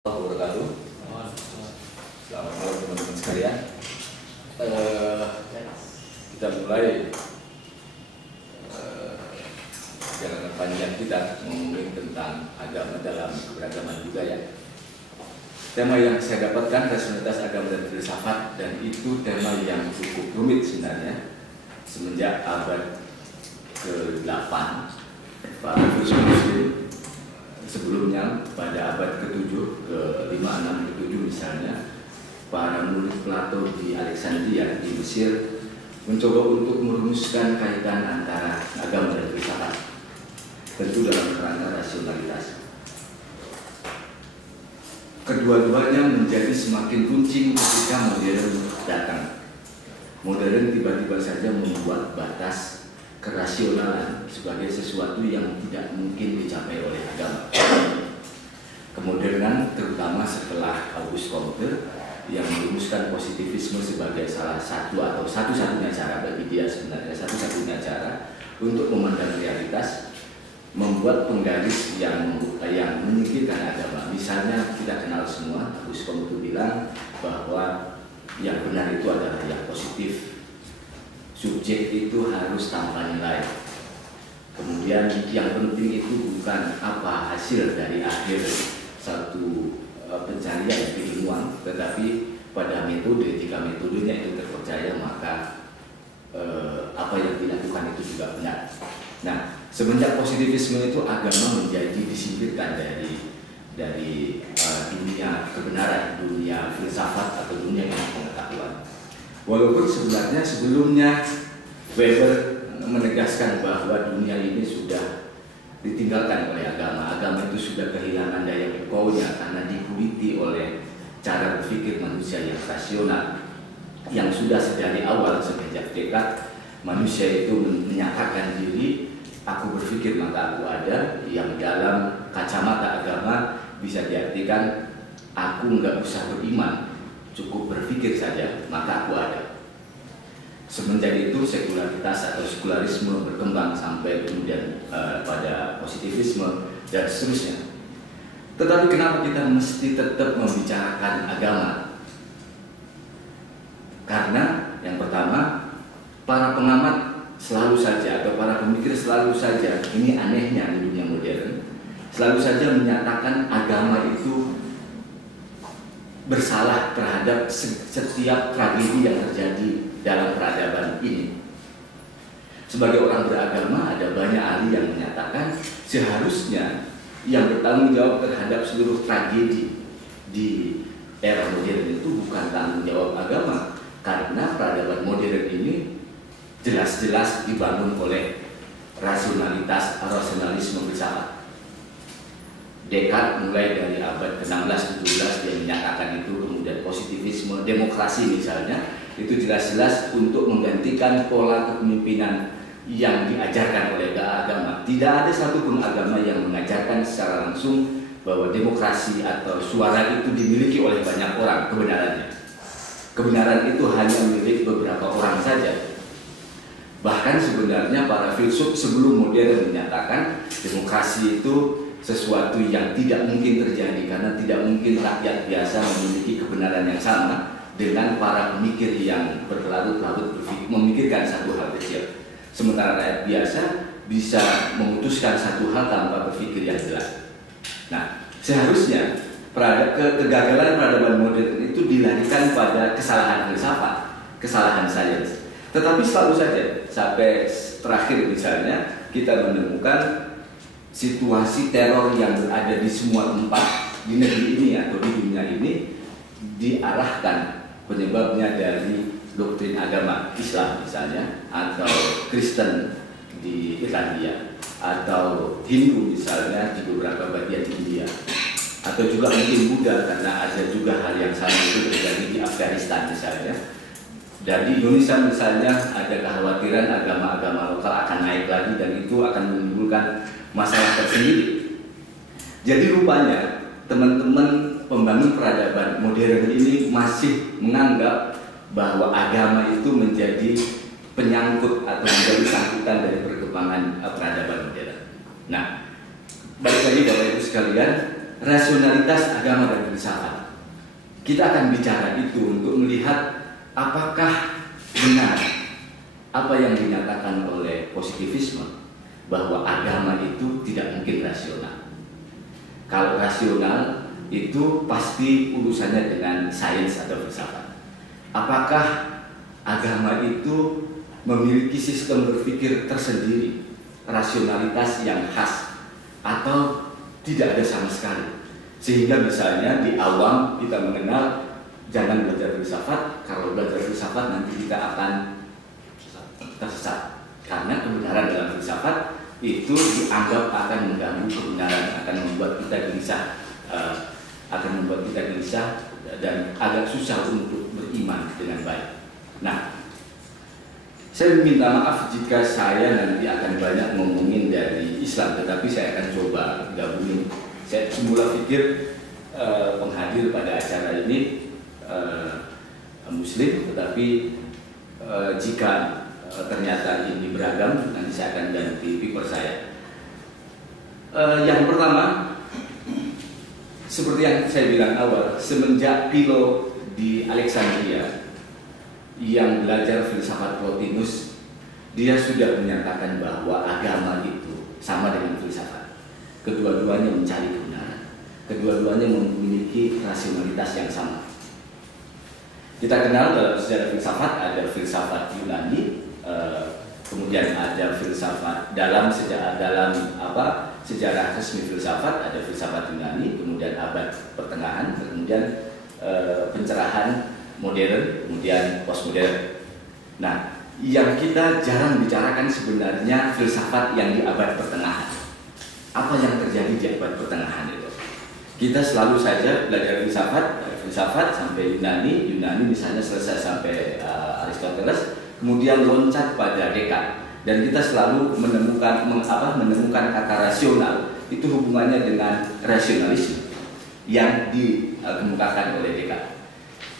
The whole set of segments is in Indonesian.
Wabarakatuh. Selamat malam teman-teman sekalian. Kita mulai perjalanan panjang kita ngomongin tentang agama dalam keberagaman budaya. Tema yang saya dapatkan rasionalitas agama dan filsafat, dan itu tema yang cukup rumit sebenarnya semenjak abad ke-8 para filsuf Muslim. Sebelumnya pada abad ke-7, ke-5, 6, ke-7 misalnya, para murid Plato di Alexandria di Mesir mencoba untuk merumuskan kaitan antara agama dan filsafat, tentu dalam kerangka rasionalitas. Kedua-duanya menjadi semakin runcing ketika modern datang. Modern tiba-tiba saja membuat batas kerasionalan sebagai sesuatu yang tidak mungkin dicapai oleh agama. Kemodernan terutama setelah Auguste Comte yang merumuskan positivisme sebagai salah satu atau satu-satunya cara bagi dia, sebenarnya satu-satunya cara untuk memandang realitas, membuat penggaris yang menyingkirkan agama. Misalnya kita kenal semua, Auguste Comte bilang bahwa yang benar itu adalah yang positif. Subjek itu harus tanpa nilai. Kemudian yang penting itu bukan apa hasil dari akhir satu pencarian keilmuan, tetapi pada metode. Jika metodenya itu terpercaya, maka apa yang dilakukan itu juga benar. Nah, semenjak positivisme itu agama menjadi disingkirkan dari dunia kebenaran, dunia filsafat atau dunia ilmu pengetahuan. Walaupun sebenarnya sebelumnya Weber menegaskan bahwa dunia ini sudah ditinggalkan oleh agama. Agama itu sudah kehilangan daya pokoknya karena dikuliti oleh cara berpikir manusia yang rasional, yang sudah sedari awal sejak Descartes manusia itu menyatakan diri, aku berpikir maka aku ada, yang dalam kacamata agama bisa diartikan aku nggak usah beriman, cukup berpikir saja maka aku ada. Semenjak itu sekularitas atau sekularisme berkembang sampai kemudian pada positivisme dan seterusnya. Tetapi kenapa kita mesti tetap membicarakan agama? Karena yang pertama, para pengamat selalu saja atau para pemikir selalu saja, ini anehnya di dunia modern, selalu saja menyatakan agama itu bersalah terhadap setiap tragedi yang terjadi dalam peradaban ini. Sebagai orang beragama, ada banyak ahli yang menyatakan seharusnya yang bertanggung jawab terhadap seluruh tragedi di era modern itu bukan tanggung jawab agama, karena peradaban modern ini jelas-jelas dibangun oleh rasionalisme filsafat. Descartes mulai dari abad ke-16-17 dia menyatakan itu, kemudian positivisme, demokrasi misalnya, itu jelas-jelas untuk menggantikan pola kepemimpinan yang diajarkan oleh agama. Tidak ada satupun agama yang mengajarkan secara langsung bahwa demokrasi atau suara itu dimiliki oleh banyak orang kebenarannya. Kebenaran itu hanya milik beberapa orang saja. Bahkan sebenarnya para filsuf sebelum modern menyatakan demokrasi itu sesuatu yang tidak mungkin terjadi, karena tidak mungkin rakyat biasa memiliki kebenaran yang sama dengan para pemikir yang berlarut-larut memikirkan satu hal kecil. Sementara rakyat biasa bisa memutuskan satu hal tanpa berpikir yang jelas. Nah, seharusnya kegagalan peradaban modern itu dilarikan pada kesalahan filsafat, kesalahan sains. Tetapi selalu saja, sampai terakhir misalnya, kita menemukan situasi teror yang berada di semua tempat di negeri ini atau di dunia ini diarahkan penyebabnya dari doktrin agama Islam misalnya, atau Kristen di Irlandia, atau Hindu misalnya di beberapa bagian India, atau juga mungkin Buddha, karena ada juga hal yang sama itu terjadi di Afghanistan misalnya. Dan di Indonesia misalnya ada kekhawatiran agama-agama lokal akan naik lagi dan itu akan menimbulkan masalah tersendiri. Jadi rupanya teman-teman pembangun peradaban modern ini masih menganggap bahwa agama itu menjadi penyangkut atau menjadi sangkutan dari perkembangan peradaban modern. Nah, balik lagi Bapak Ibu sekalian, rasionalitas agama dan filsafat. Kita akan bicara itu untuk melihat apakah benar apa yang dinyatakan oleh positivisme, bahwa agama itu tidak mungkin rasional. Kalau rasional itu pasti urusannya dengan sains atau filsafat. Apakah agama itu memiliki sistem berpikir tersendiri, rasionalitas yang khas, atau tidak ada sama sekali? Sehingga misalnya di awam kita mengenal jangan belajar filsafat, kalau belajar filsafat nanti kita akan tersesat. Karena kebenaran dalam filsafat itu dianggap akan mengganggu kebenaran, akan membuat kita gelisah, dan agak susah untuk beriman dengan baik. Nah, saya minta maaf jika saya nanti akan banyak ngomongin dari Islam, tetapi saya akan coba gabungin. Saya semula pikir penghadir pada acara ini Muslim, tetapi jika ternyata ini beragam, nanti saya akan ganti paper saya. Yang pertama, seperti yang saya bilang awal, semenjak Philo di Alexandria yang belajar filsafat Plotinus, dia sudah menyatakan bahwa agama itu sama dengan filsafat. Kedua-duanya mencari kebenaran, kedua-duanya memiliki rasionalitas yang sama. Kita kenal dalam sejarah filsafat ada filsafat Yunani, kemudian ada filsafat dalam sejarah resmi filsafat ada filsafat Yunani, kemudian abad pertengahan, kemudian pencerahan modern, kemudian postmodern. Nah, yang kita jarang bicarakan sebenarnya filsafat yang di abad pertengahan. Apa yang terjadi di abad pertengahan itu? Kita selalu saja belajar filsafat sampai Yunani misalnya selesai sampai Aristoteles, kemudian loncat pada Descartes, dan kita selalu menemukan kata rasional itu hubungannya dengan rasionalisme yang dikemukakan oleh Descartes.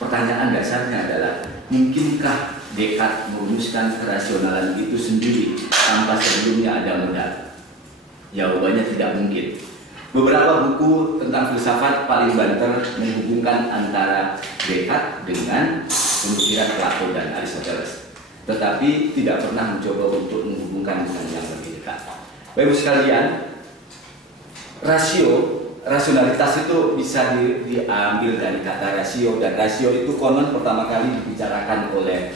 Pertanyaan dasarnya adalah, mungkinkah Descartes merumuskan kerasionalan itu sendiri tanpa sebelumnya ada modal? Jawabannya tidak mungkin. Beberapa buku tentang filsafat paling banter menghubungkan antara Descartes dengan pemikiran Plato dan Aristoteles, tetapi tidak pernah mencoba untuk menghubungkan dengan yang lebih dekat. Bapak Ibu sekalian, rasionalitas itu bisa diambil dari kata rasio, dan rasio itu konon pertama kali dibicarakan oleh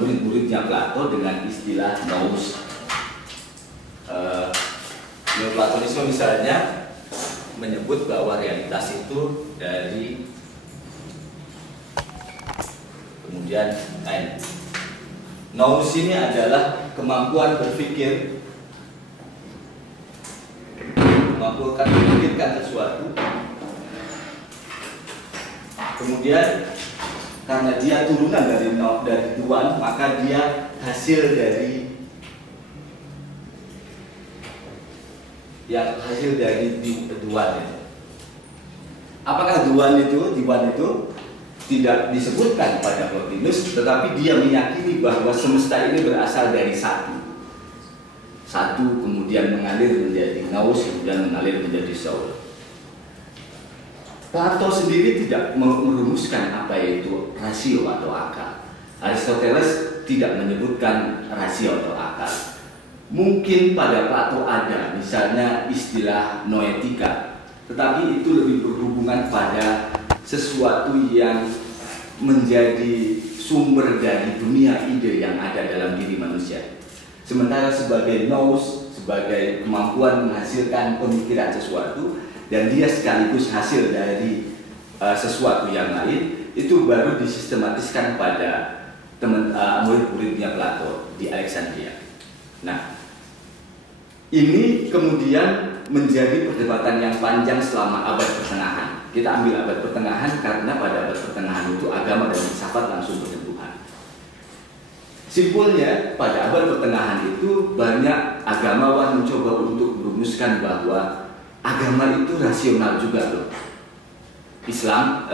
murid-muridnya Plato dengan istilah nous. Neoplatonisme misalnya menyebut bahwa realitas itu dari kemudian n. Nous ini adalah kemampuan berpikir, kemampuan memikirkan sesuatu. Kemudian karena dia turunan dari Tuan, maka dia hasil dari Tuan. Apakah Tuan itu tidak disebutkan pada Plotinus, tetapi dia meyakini bahwa semesta ini berasal dari satu, kemudian mengalir menjadi nous, kemudian mengalir menjadi soul. Plato sendiri tidak merumuskan apa itu rasio atau akal. Aristoteles tidak menyebutkan rasio atau akal. Mungkin pada Plato ada misalnya istilah noetika, tetapi itu lebih berhubungan pada sesuatu yang menjadi sumber dari dunia ide yang ada dalam diri manusia. Sementara sebagai nous, sebagai kemampuan menghasilkan pemikiran sesuatu, dan dia sekaligus hasil dari sesuatu yang lain, itu baru disistematiskan pada murid-muridnya Plato di Alexandria. Nah, ini kemudian menjadi perdebatan yang panjang selama abad pertengahan. Kita ambil abad pertengahan karena pada abad pertengahan itu agama dan filsafat langsung bersentuhan. Simpulnya, pada abad pertengahan itu banyak agamawan mencoba untuk merumuskan bahwa agama itu rasional juga loh. Islam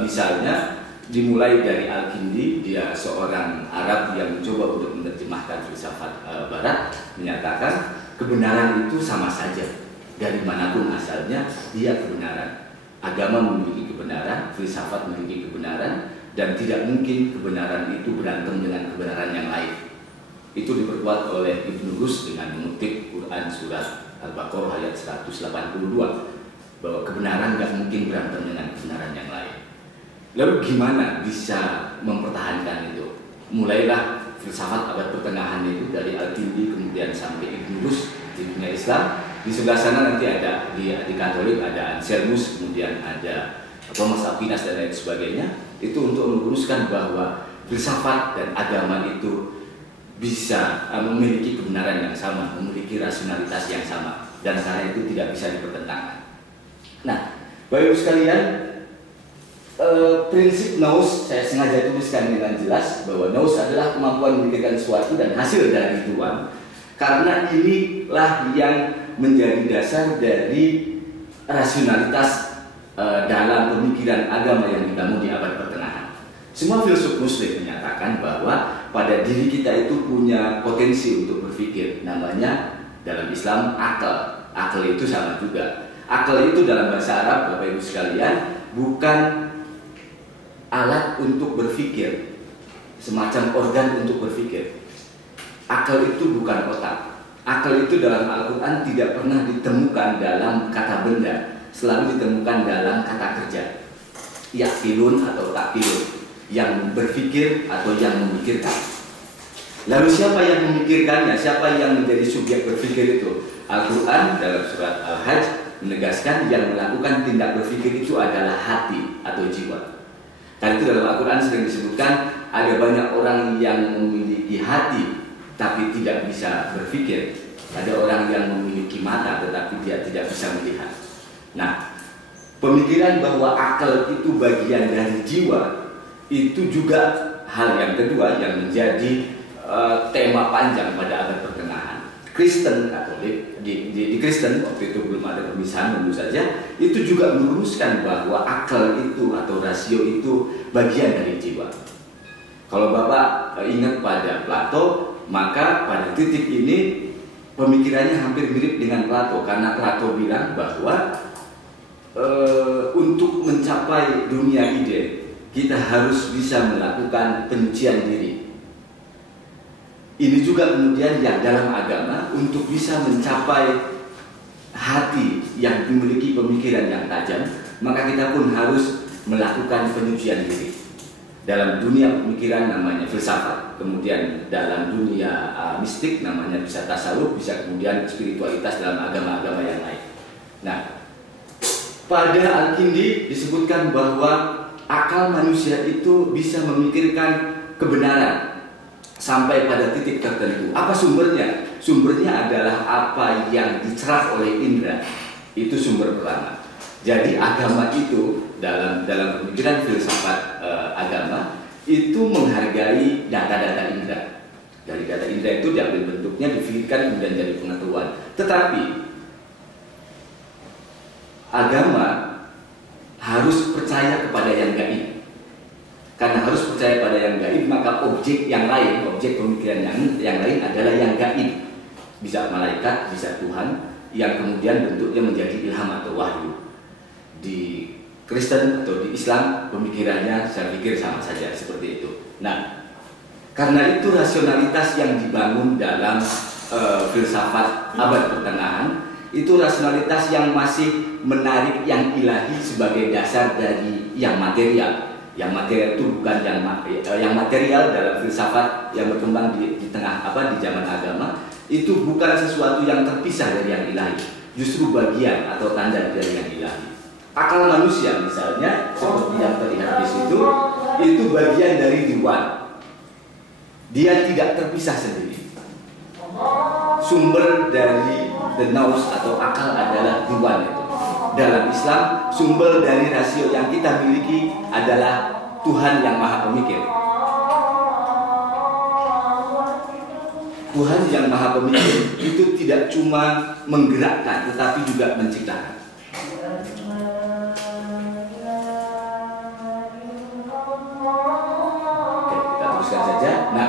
misalnya dimulai dari Al-Kindi, dia seorang Arab yang mencoba untuk menerjemahkan filsafat Barat, menyatakan kebenaran itu sama saja. Dari manapun asalnya, dia kebenaran. Agama memiliki kebenaran, filsafat memiliki kebenaran, dan tidak mungkin kebenaran itu berantem dengan kebenaran yang lain. Itu diperkuat oleh Ibnu Rus dengan mengutip Quran surat Al-Baqarah ayat 182, bahwa kebenaran nggak mungkin berantem dengan kebenaran yang lain. Lalu gimana bisa mempertahankan itu? Mulailah filsafat abad pertengahan itu dari Al-Kindi kemudian sampai Ibnu Rus di dunia Islam. Di sebelah sana nanti ada di Katolik ada Anselmus, kemudian ada Thomas Aquinas dan lain sebagainya. Itu untuk meluruskan bahwa filsafat dan agama itu bisa memiliki kebenaran yang sama, memiliki rasionalitas yang sama, dan karena itu tidak bisa dipertentangkan. Nah, Bapak Ibu sekalian, prinsip nous saya sengaja tuliskan dengan jelas bahwa nous adalah kemampuan memikirkan sesuatu dan hasil dari Tuhan, karena inilah yang menjadi dasar dari rasionalitas dalam pemikiran agama yang dibangun di abad pertengahan. Semua filsuf Muslim menyatakan bahwa pada diri kita itu punya potensi untuk berpikir, namanya dalam Islam akal. Akal itu sama juga. Akal itu dalam bahasa Arab, Bapak Ibu sekalian, bukan alat untuk berpikir, semacam organ untuk berpikir. Akal itu bukan otak. Akal itu dalam Al-Quran tidak pernah ditemukan dalam kata benda, selalu ditemukan dalam kata kerja. Yakilun atau takilun, yang berpikir atau yang memikirkan. Lalu siapa yang memikirkannya? Siapa yang menjadi subjek berpikir itu? Al-Quran dalam surat Al-Hajj menegaskan yang melakukan tindak berpikir itu adalah hati atau jiwa. Karena itu dalam Al-Quran sering disebutkan ada banyak orang yang memiliki hati tapi tidak bisa berpikir. Ada orang yang memiliki mata tetapi dia tidak bisa melihat. Nah, pemikiran bahwa akal itu bagian dari jiwa itu juga hal yang kedua yang menjadi tema panjang pada abad pertengahan. Kristen Katolik di Kristen waktu itu belum ada pemisahan tentu saja, itu juga meluruskan bahwa akal itu atau rasio itu bagian dari jiwa. Kalau Bapak ingat pada Plato, maka pada titik ini pemikirannya hampir mirip dengan Plato, karena Plato bilang bahwa untuk mencapai dunia ide kita harus bisa melakukan penyucian diri. Ini juga kemudian yang dalam agama, untuk bisa mencapai hati yang memiliki pemikiran yang tajam, maka kita pun harus melakukan penyucian diri. Dalam dunia pemikiran namanya filsafat, kemudian dalam dunia mistik namanya bisa tasawuf, bisa kemudian spiritualitas dalam agama-agama yang lain. Nah, pada Al-Kindi disebutkan bahwa akal manusia itu bisa memikirkan kebenaran sampai pada titik tertentu. Apa sumbernya? Sumbernya adalah apa yang dicerap oleh indera. Itu sumber pertama. Jadi agama itu dalam pemikiran filsafat agama itu menghargai data-data indera. Dari data indera itu diambil bentuknya, difikirkan kemudian jadi pengetahuan. Tetapi agama harus percaya kepada yang gaib. Karena harus percaya pada yang gaib, maka objek yang lain, objek pemikiran yang lain adalah yang gaib. Bisa malaikat, bisa Tuhan, yang kemudian bentuknya menjadi ilham atau wahyu. Di Kristen atau di Islam, pemikirannya saya pikir sama saja seperti itu. Nah, karena itu rasionalitas yang dibangun dalam filsafat abad pertengahan, itu rasionalitas yang masih menarik yang ilahi sebagai dasar dari yang material. Yang material itu bukan yang material dalam filsafat yang berkembang di zaman agama, itu bukan sesuatu yang terpisah dari yang ilahi, justru bagian atau tanda dari yang ilahi. Akal manusia misalnya seperti yang terlihat di situ, itu bagian dari Tuhan. Dia tidak terpisah sendiri. Sumber dari the nous atau akal adalah Tuhan itu. Dalam Islam, sumber dari rasio yang kita miliki adalah Tuhan yang Maha Pemikir. Tuhan yang Maha Pemikir itu tidak cuma menggerakkan, tetapi juga menciptakan. Oke, kita teruskan saja. Nah,